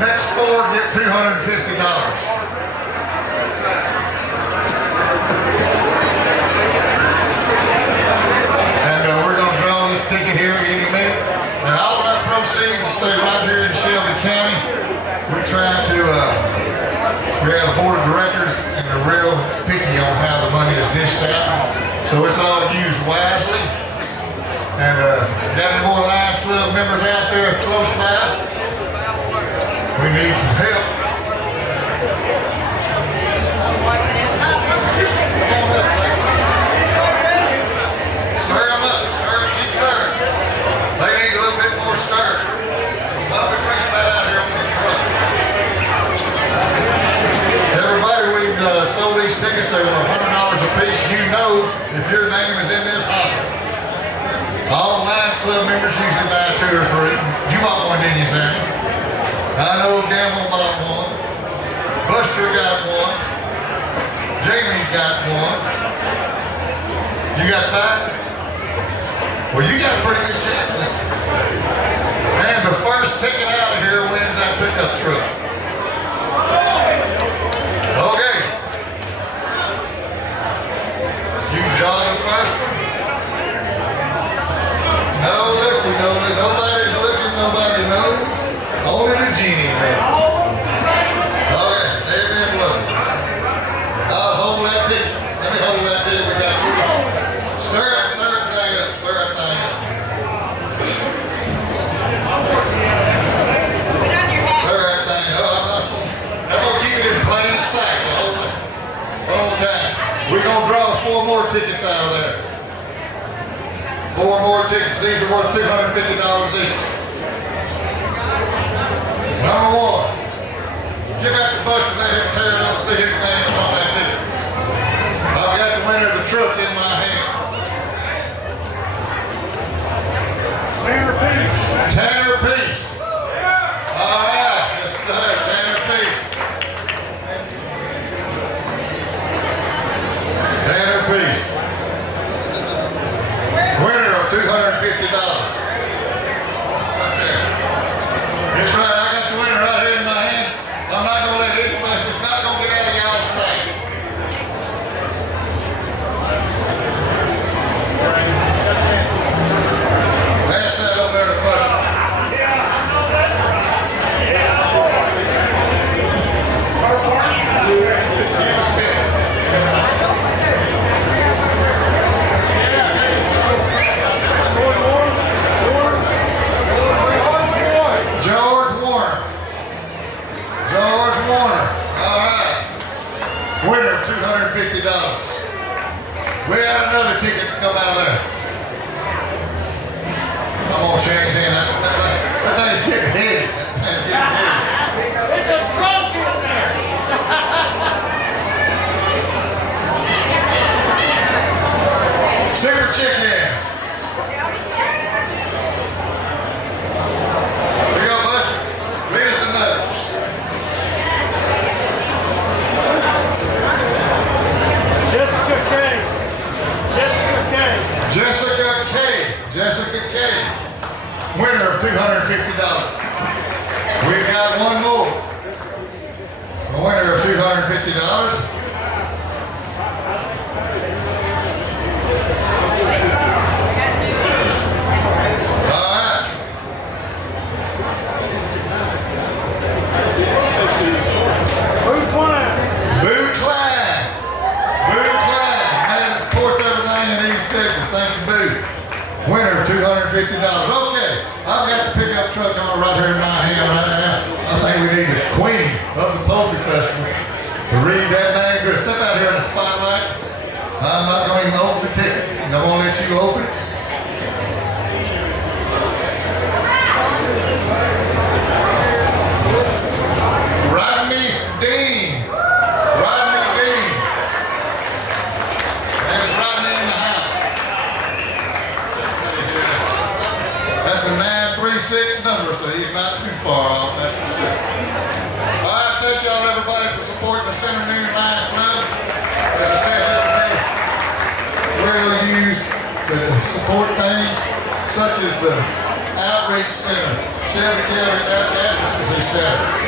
next four get $250. And we're going to draw this ticket here in a minute. And all of our proceeds stay right here in Shelby County. We're trying to, we have a board of directors and they're real picky on how the money is dished out. So it's all used wisely. And got any more nice little members out there close by? We need some help. Stir them up, keep stirring. They need a little bit more stir. I'll be bringing that out here on the truck. Everybody, we've sold these tickets, they were $100 a piece. You know if your name is in this hopper. All Lions Club members usually buy 2 or 3. You bought one, didn't you, Sammy? I know Gamble bought one. Buster got one. Jamie got one. You got 5? Well, you got a pretty good chance. And the first ticket out of here wins that pickup truck. Okay. You can draw the first one. No looking, nobody's looking, nobody knows. Only the genie knows. Okay, amen, look. I'll hold that ticket. Let me hold that ticket. We got you. Stir that thing up, stir that thing up. Stir that thing up. I'm gonna keep it in plain sight the whole time. We're gonna draw 4 more tickets out of there. 4 more tickets. These are worth $250 each. Number 1. Give out the Buster, let him tear it up and see his name is on that ticket. I've got the winner of the truck in my hand. Tanner Peace. All right. Yes, sir. Tanner Peace. Tanner Peace. Winner of $250. That's right, I got the winner right here in my hand. I'm not going to let anybody, it's not going to get out of y'all's sight. Pass that over there to Buster. Winner of $250. We had another ticket to come out of there. Come on, Shanks in. That thing's getting heavy. It's a trunk in there. Super chicken. Here you go, Buster. Read us another. Jessica K. Winner of $250. We've got one more. A winner of $250. All right. Boo Klein. Boo Klein. Boo Klein. Man, supports everything in East Texas. Thank you, Boo. Winner of $250. Okay, I've got the pickup truck on right here in my hand right now. I think we need the queen of the Poultry Festival to read that name. Good. Step out here in the spotlight. I'm not going to even open the ticket. I'm going to let you open it. Rodney Dean. Rodney Dean. There's Rodney in the house. That's a 936 number, so he's not too far off, that's for sure. All right, thank y'all everybody for supporting the Center Union Lions Club. As I said, this will be well used to support things such as the Outreach Center, Shelby County Advocacy Center.